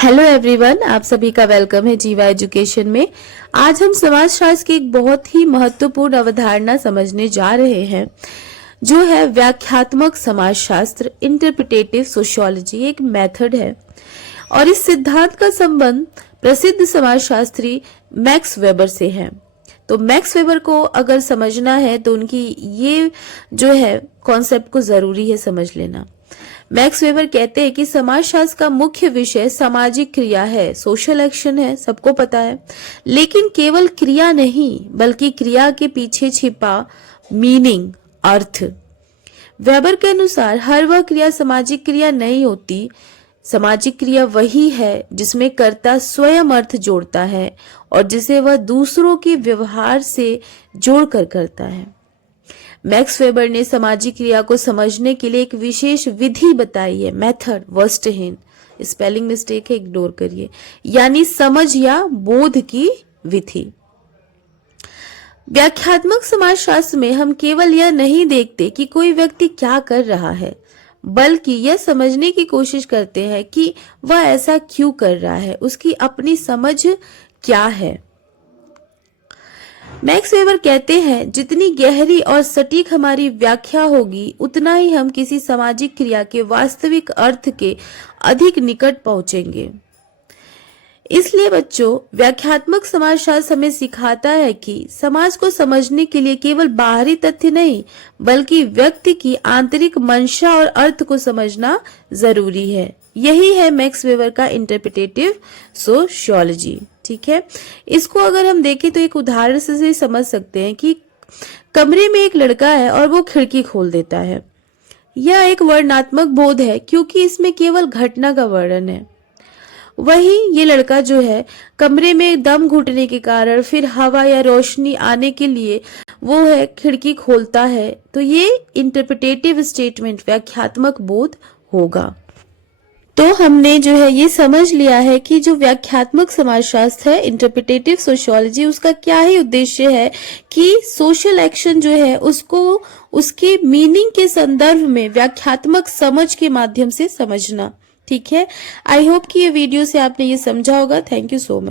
Hello everyone, आप सभी का वेलकम है जीवा एजुकेशन में। आज हम समाजशास्त्र की एक बहुत ही महत्वपूर्ण अवधारणा समझने जा रहे हैं, जो है व्याख्यात्मक समाजशास्त्र। इंटरप्रिटेटिव सोशियोलॉजी एक मेथड है और इस सिद्धांत का संबंध प्रसिद्ध समाजशास्त्री मैक्स वेबर से है। तो मैक्स वेबर को अगर समझना है तो उनकी ये जो है कॉन्सेप्ट को जरूरी है समझ लेना। मैक्स वेबर कहते हैं कि समाजशास्त्र का मुख्य विषय सामाजिक क्रिया है, सोशल एक्शन है, सबको पता है, लेकिन केवल क्रिया नहीं बल्कि क्रिया के पीछे छिपा मीनिंग, अर्थ। वेबर के अनुसार हर वह क्रिया सामाजिक क्रिया नहीं होती। सामाजिक क्रिया वही है जिसमें कर्ता स्वयं अर्थ जोड़ता है और जिसे वह दूसरों के व्यवहार से जोड़कर करता है। मैक्स वेबर ने सामाजिक क्रिया को समझने के लिए एक विशेष विधि बताई है, मेथड। वर्स्टहेन, स्पेलिंग मिस्टेक है, इग्नोर करिए, यानी समझ या बोध की विधि। व्याख्यात्मक समाजशास्त्र में हम केवल यह नहीं देखते कि कोई व्यक्ति क्या कर रहा है, बल्कि यह समझने की कोशिश करते हैं कि वह ऐसा क्यों कर रहा है, उसकी अपनी समझ क्या है। मैक्स वेबर कहते हैं, जितनी गहरी और सटीक हमारी व्याख्या होगी उतना ही हम किसी सामाजिक क्रिया के वास्तविक अर्थ के अधिक निकट पहुंचेंगे। इसलिए बच्चों, व्याख्यात्मक समाजशास्त्र हमें सिखाता है कि समाज को समझने के लिए केवल बाहरी तथ्य नहीं बल्कि व्यक्ति की आंतरिक मंशा और अर्थ को समझना जरूरी है। यही है मैक्स वेबर का इंटरप्रिटेटिव सोशियोलॉजी। ठीक है, इसको अगर हम देखें तो एक उदाहरण से समझ सकते हैं कि कमरे में एक लड़का है और वो खिड़की खोल देता है। यह एक वर्णनात्मक बोध है क्योंकि इसमें केवल घटना का वर्णन है। वही ये लड़का जो है कमरे में दम घुटने के कारण फिर हवा या रोशनी आने के लिए वो है खिड़की खोलता है, तो ये इंटरप्रिटेटिव स्टेटमेंट, व्याख्यात्मक बोध होगा। तो हमने जो है ये समझ लिया है कि जो व्याख्यात्मक समाजशास्त्र है, इंटरप्रिटेटिव सोशियोलॉजी, उसका क्या ही उद्देश्य है कि सोशल एक्शन जो है उसको उसके मीनिंग के संदर्भ में व्याख्यात्मक समझ के माध्यम से समझना। ठीक है, आई होप कि ये वीडियो से आपने ये समझा होगा। Thank you so much.